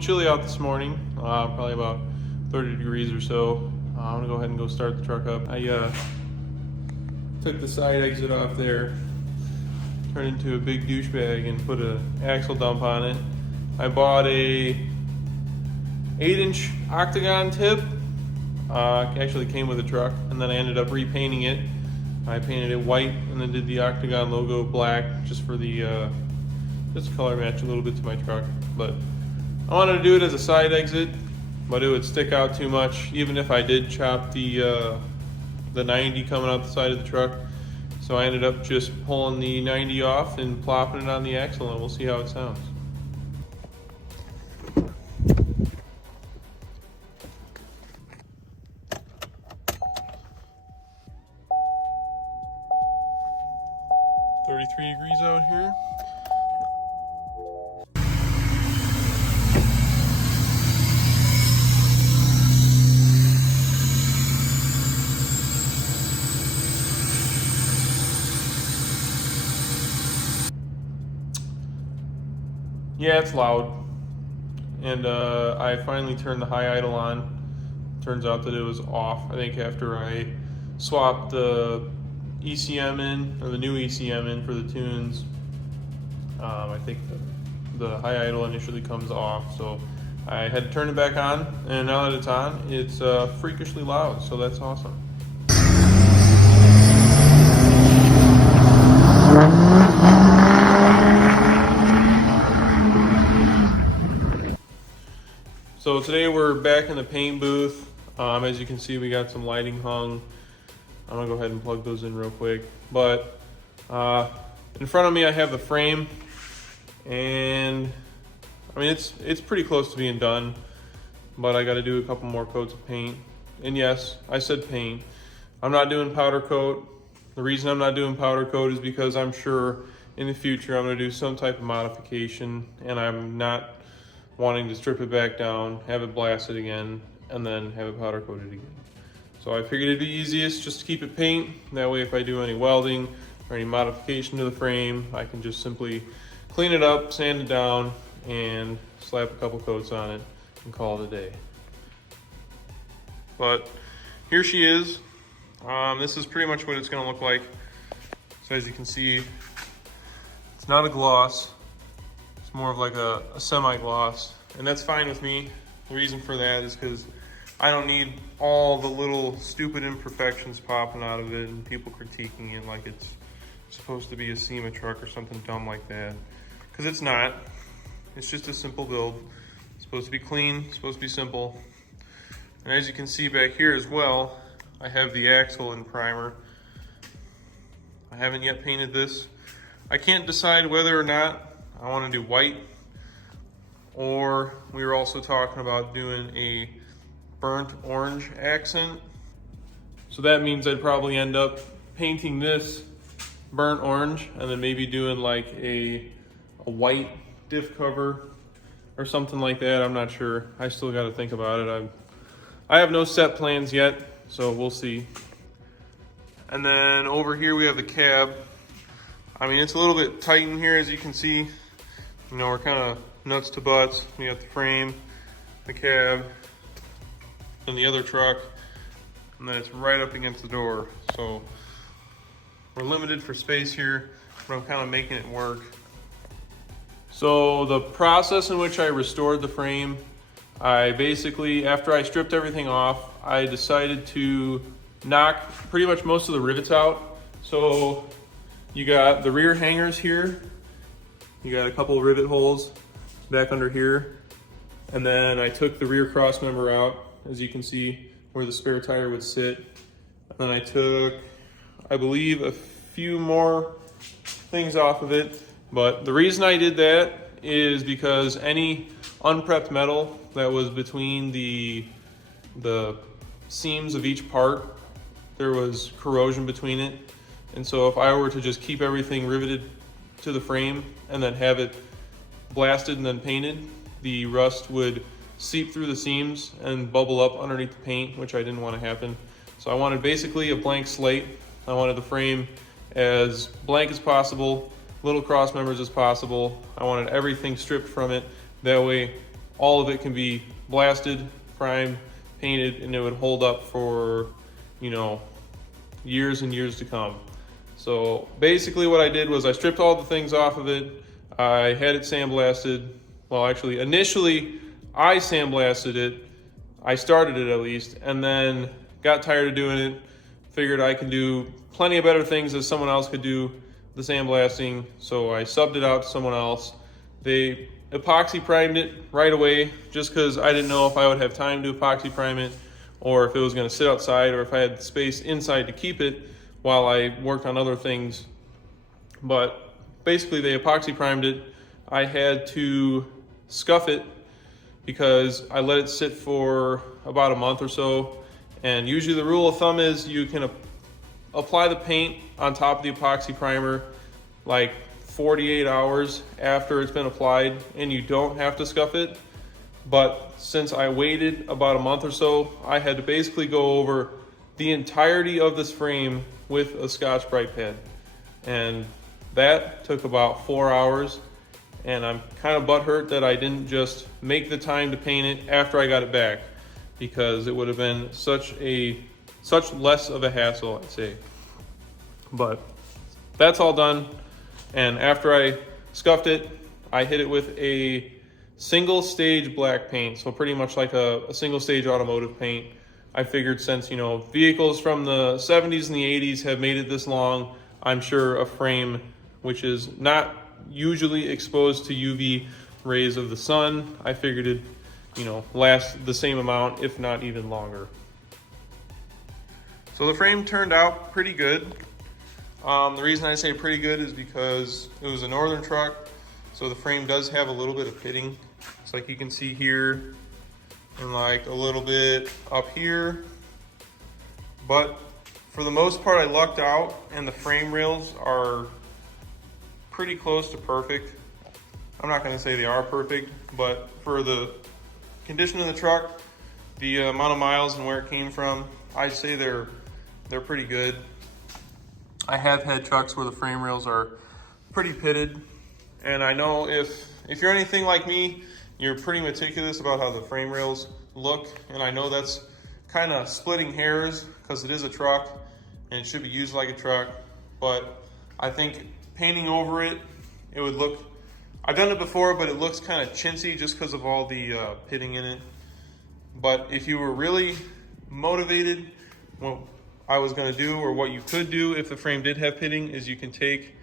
little chilly out this morning, probably about 30 degrees or so. I'm gonna go ahead and go start the truck up. I took the side exit off there, turned into a big douchebag and put an axle dump on it. I bought a 8-inch octagon tip. Actually came with a truck, and then I ended up repainting it. I painted it white and then did the octagon logo black just for the just color match a little bit to my truck. But I wanted to do it as a side exit, but it would stick out too much even if I did chop the 90 coming out the side of the truck. So I ended up just pulling the 90 off and plopping it on the axle, and we'll see how it sounds. Degrees out here. Yeah, it's loud. And I finally turned the high idle on. Turns out that it was off. I think after I swapped the ECM in, or the new ECM in for the tunes, I think the high idle initially comes off, so I had to turn it back on, and now that it's on, it's freakishly loud, so that's awesome. So today we're back in the paint booth. As you can see, we got some lighting hung. I'm gonna go ahead and plug those in real quick. But in front of me I have the frame, and I mean it's pretty close to being done, but I gotta do a couple more coats of paint. And yes, I said paint. I'm not doing powder coat. The reason I'm not doing powder coat is because I'm sure in the future I'm gonna do some type of modification, and I'm not wanting to strip it back down, have it blasted again, and then have it powder coated again. So I figured it'd be easiest just to keep it paint. That way if I do any welding or any modification to the frame, I can just simply clean it up, sand it down, and slap a couple coats on it and call it a day. But here she is. This is pretty much what it's gonna look like. So as you can see, it's not a gloss. It's more of like a semi-gloss, and that's fine with me. The reason for that is because I don't need all the little stupid imperfections popping out of it and people critiquing it like it's supposed to be a SEMA truck or something dumb like that. Because it's not. It's just a simple build. It's supposed to be clean, it's supposed to be simple. And as you can see back here as well, I have the axle in primer. I haven't yet painted this. I can't decide whether or not I want to do white, or we were also talking about doing a burnt orange accent. So that means I'd probably end up painting this burnt orange and then maybe doing like a white diff cover or something like that. I'm not sure. I still got to think about it. I have no set plans yet, so we'll see. And then over here we have the cab. I mean, it's a little bit tight in here, as you can see. You know, we're kind of nuts to butts. We got the frame, the cab, and the other truck, and then it's right up against the door. So we're limited for space here, but I'm kind of making it work. So the process in which I restored the frame, I basically, after I stripped everything off, I decided to knock pretty much most of the rivets out. So you got the rear hangers here, you got a couple of rivet holes back under here, and then I took the rear cross member out, as you can see, where the spare tire would sit. And then I took, I believe, a few more things off of it. But the reason I did that is because any unprepped metal that was between the seams of each part, there was corrosion between it. And so if I were to just keep everything riveted to the frame and then have it blasted and then painted, the rust would seep through the seams and bubble up underneath the paint, which I didn't want to happen. So I wanted basically a blank slate. I wanted the frame as blank as possible, little cross members as possible. I wanted everything stripped from it. That way all of it can be blasted, primed, painted, and it would hold up for, you know, years and years to come. So basically what I did was I stripped all the things off of it. I had it sandblasted. Well, actually, initially I sandblasted it. I started it at least, and then got tired of doing it. Figured I can do plenty of better things as someone else could do the sandblasting, so I subbed it out to someone else. They epoxy primed it right away just because I didn't know if I would have time to epoxy prime it, or if it was going to sit outside, or if I had space inside to keep it while I worked on other things. But basically they epoxy primed it. I had to scuff it because I let it sit for about a month or so. And usually the rule of thumb is you can apply the paint on top of the epoxy primer like 48 hours after it's been applied, and you don't have to scuff it. But since I waited about a month or so, I had to basically go over the entirety of this frame with a Scotch-Brite pad. And that took about 4 hours. And I'm kind of butthurt that I didn't just make the time to paint it after I got it back, because it would have been such less of a hassle, I'd say. But that's all done. And after I scuffed it, I hit it with a single stage black paint. So pretty much like a single stage automotive paint. I figured since, you know, vehicles from the 70s and the 80s have made it this long, I'm sure a frame which is not usually exposed to UV rays of the sun, I figured it'd, you know, last the same amount, if not even longer. So the frame turned out pretty good. The reason I say pretty good is because it was a northern truck, so the frame does have a little bit of pitting. It's like you can see here, and like a little bit up here. But for the most part, I lucked out, and the frame rails are pretty close to perfect. I'm not going to say they are perfect, but for the condition of the truck, the amount of miles and where it came from, I'd say they're pretty good. I have had trucks where the frame rails are pretty pitted, and I know if you're anything like me, you're pretty meticulous about how the frame rails look, and I know that's kind of splitting hairs because it is a truck and it should be used like a truck, but I think painting over it, it would look, I've done it before, but it looks kind of chintzy just because of all the pitting in it. But if you were really motivated, what I was going to do, or what you could do if the frame did have pitting, is you can take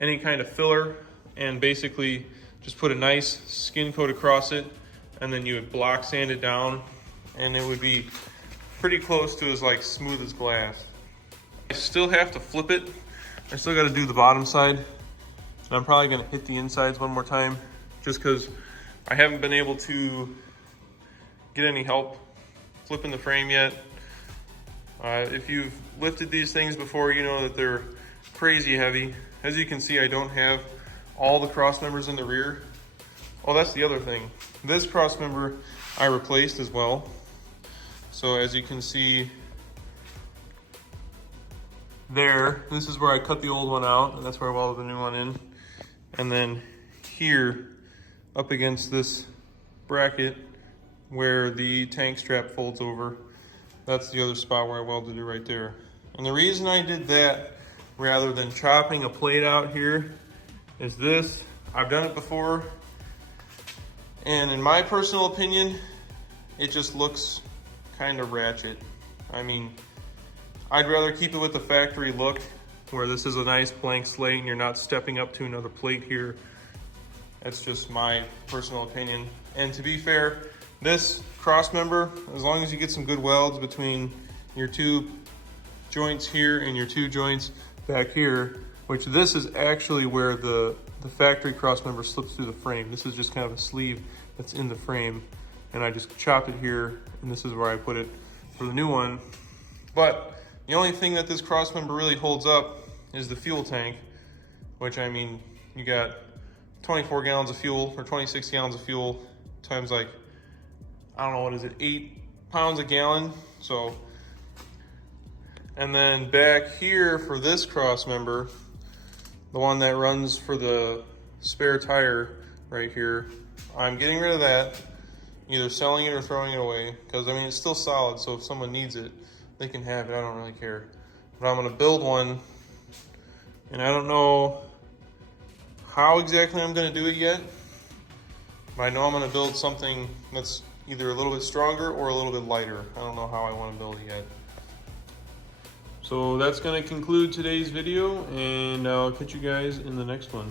any kind of filler and basically just put a nice skin coat across it, and then you would block sand it down, and it would be pretty close to as like smooth as glass. I still have to flip it. I still got to do the bottom side, and I'm probably going to hit the insides one more time just because I haven't been able to get any help flipping the frame yet. If you've lifted these things before, you know that they're crazy heavy. As you can see, I don't have all the cross members in the rear. Oh, that's the other thing. This cross member I replaced as well. So as you can see there, this is where I cut the old one out, and that's where I welded the new one in. And then here, up against this bracket where the tank strap folds over, that's the other spot where I welded it right there. And the reason I did that rather than chopping a plate out here is this. I've done it before, and in my personal opinion, it just looks kind of ratchet. I mean, I'd rather keep it with the factory look, where this is a nice blank slate and you're not stepping up to another plate here. That's just my personal opinion. And to be fair, this cross member, as long as you get some good welds between your two joints here and your two joints back here, which this is actually where the factory cross member slips through the frame. This is just kind of a sleeve that's in the frame, and I just chopped it here, and this is where I put it for the new one. But the only thing that this cross member really holds up is the fuel tank, which, I mean, you got 24 gallons of fuel, or 26 gallons of fuel, times like, I don't know, what is it, 8 pounds a gallon. So, and then back here for this cross member, the one that runs for the spare tire right here, I'm getting rid of that. either selling it or throwing it away, because I mean it's still solid, so if someone needs it, they can have it. I don't really care. But I'm gonna build one, and I don't know how exactly I'm gonna do it yet, but I know I'm gonna build something that's either a little bit stronger or a little bit lighter. I don't know how I want to build it yet. So that's going to conclude today's video, and I'll catch you guys in the next one.